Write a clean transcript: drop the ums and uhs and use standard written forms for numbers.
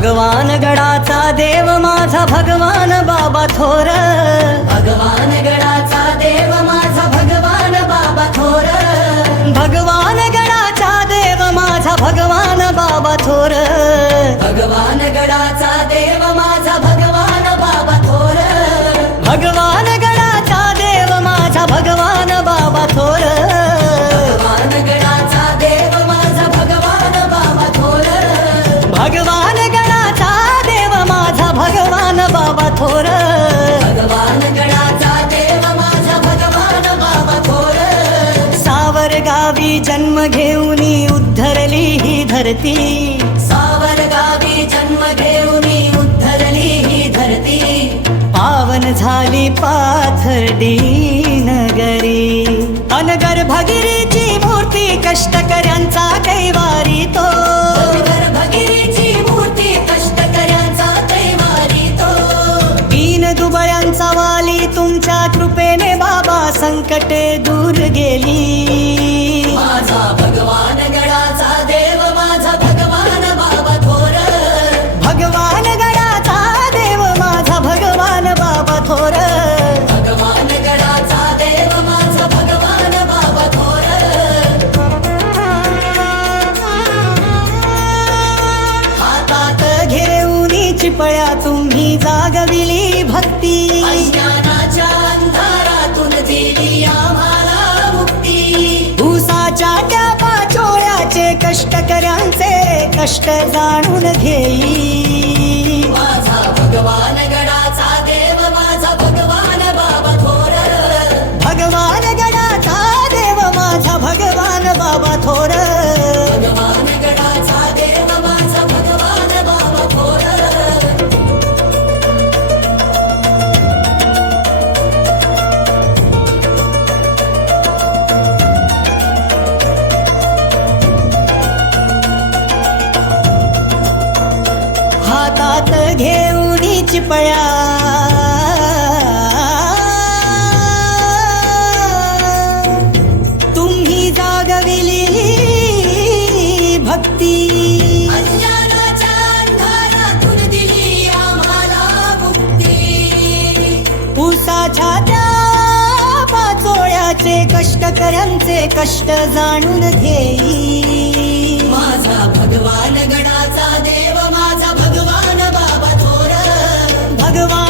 भगवान गडाचा देव माझा भगवान बाबा थोर, भगवान गडाचा देव माझा भगवान बाबा थोर, भगवान गडाचा देव माझा भगवान बाबा थोर, भगवान गडाचा देव माझा भगवान बाबा थोर, भगवान गडाचा देव माझा भगवान बाबा थोर, भगवान गडाचा देव माझा भगवान बाबा थोर, भगवान गडाचा देव माझा भगवान बाबा थोर, भगवान गडाचा देव माझा भगवान बाबा थोर, सावरगावी जन्म घेऊनी उद्धरली ही धरती, सावरगावी जन्म घेऊनी उद्धरली ही धरती, पावन झाली पाथर्डी नगरी, अनगर भगिरीची मूर्ती कष्टकऱ्यांचा कैवारी तो, अनगर भगिरीची मूर्ती कष्टकऱ्यांचा कैवारी तो, दीन दुबळ्यांचा वाली तुमच्या कृपेने बाबा संकटे दूर गेली, माझा भगवान गडाचा देव माझा भगवान बाबा थोर, भगवान गडाचा देव माझा भगवान बाबा थोर, भगवान गडाचा देव माझा भगवान बाबा थोर, हातात घेऊनी चिपळ्या तुम्ही जागविली भक्ती, अज्ञानाच्या अंधारातून दिली आम्हाला मुक्ती, ऊसाच्या त्या पाचोळ्याचे कष्टकऱ्यांचे कष्ट जाणून घेई, माझा भगवान गडाचा देव माझा भगवान बाबा थोर, भगवान गडाचा देव माझा भगवान बाबा थोर, भगवान गडाचा देव माझा भगवान बाबा थोर, हातात घेऊनी चिपळ्या तुम्ही जागविली भक्ती, अज्ञानाच्या अंधारातून दिली आम्हाला मुक्ती, ऊसाच्या त्या पाचोळ्याचे कष्टकऱ्यांचे कष्ट जाणून घेई, माझा भगवान गडाचा देव माझा भगवान बाबा थोर, भगवान